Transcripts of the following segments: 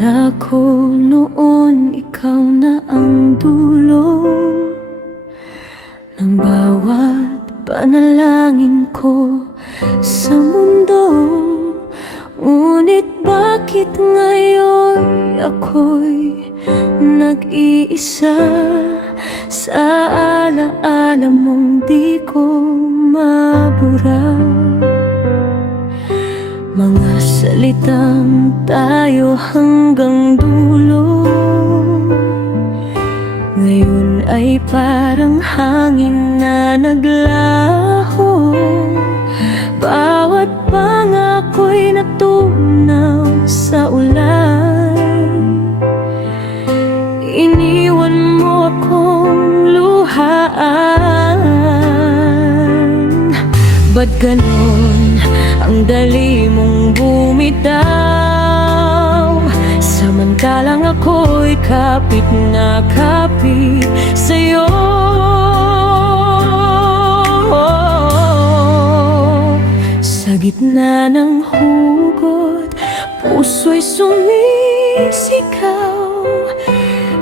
Akala ko noon ikaw na ang dulo ng bawat panalangin ko sa mundo. Ngunit bakit ngayon ako'y nag-iisa sa alaala mong di ko mabura? Mga salitang tayo hanggang dulo, ngayon ay parang hangin na naglaho. Bawat pangako'y natunaw sa ulan. Iniwan mo akong luhaan. Ba't ganon ang dali mong bumitaw, samantalang ako'y kapit na kapit sa'yo? Sa gitna ng hugot, puso'y sumisigaw.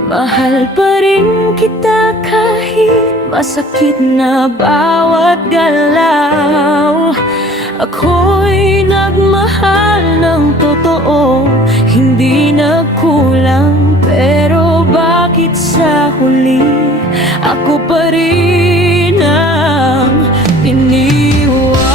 Mahal pa rin kita kahit masakit na bawat galaw. Ako'y nagmahal ng totoo, hindi nagkulang. Pero bakit sa huli ako pa rin ang iniwan?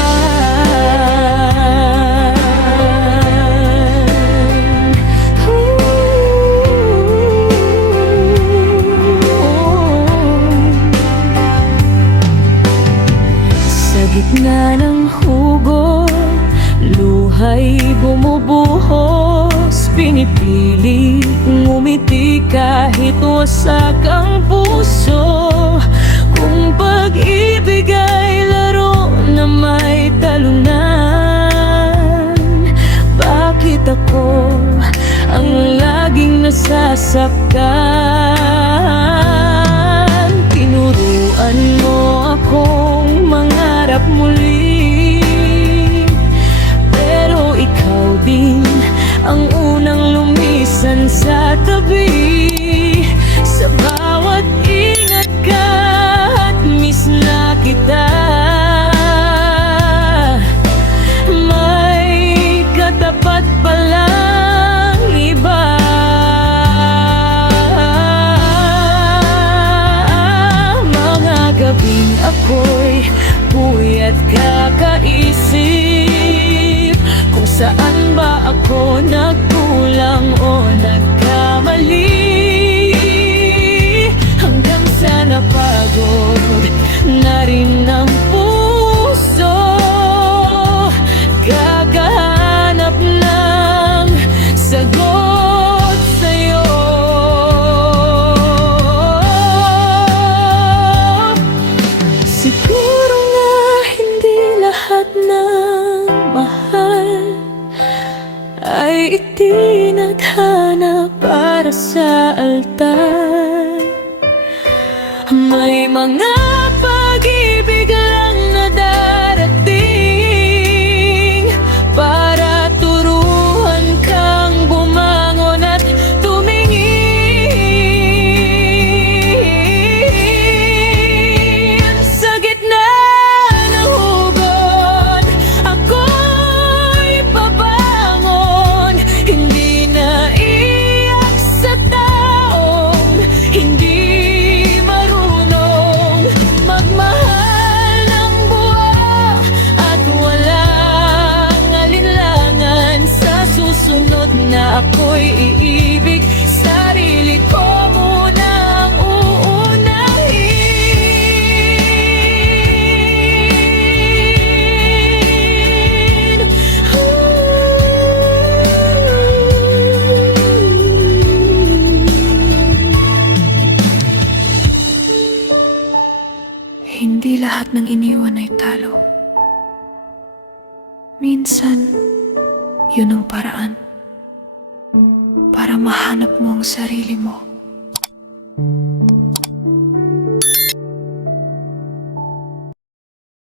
Sa gitna ng hugot, luha'y bumubuhos. Pinipili ngumiti kahit wasak ang puso. Kung pag-ibig ay laro na may talunan, bakit ako ang laging nasasaktan? Tinuruan mo akong mangarap muli, pero ikaw din ang unang lumisan sa tabi. Sa bawat ingat ka at miss na kita, may katapat palang iba. Mga gabing ako'y puyat kakaisip kung saan ba ako nagkulang o nagkamali, hanggang sa napagod na rin ang puso. Kakahanap ng sagot sa'yo. Siguro nga hindi lahat ng mahal ay itinadhana para sa altar. May mga pag-ibig lang na darating para turuan kang bumangon at tumingin. Sa gitna ng hugot, ako'y babangon. Hindi naiyak sa taong hindi marunong magmahal ng buo at walang alinlangan. Sa susunod na ako'y iibig, sarili ko muna ang uunahin. Hindi lahat ng iniwan ay talo. Minsan, yun ang paraan para mahanap mo ang sarili mo.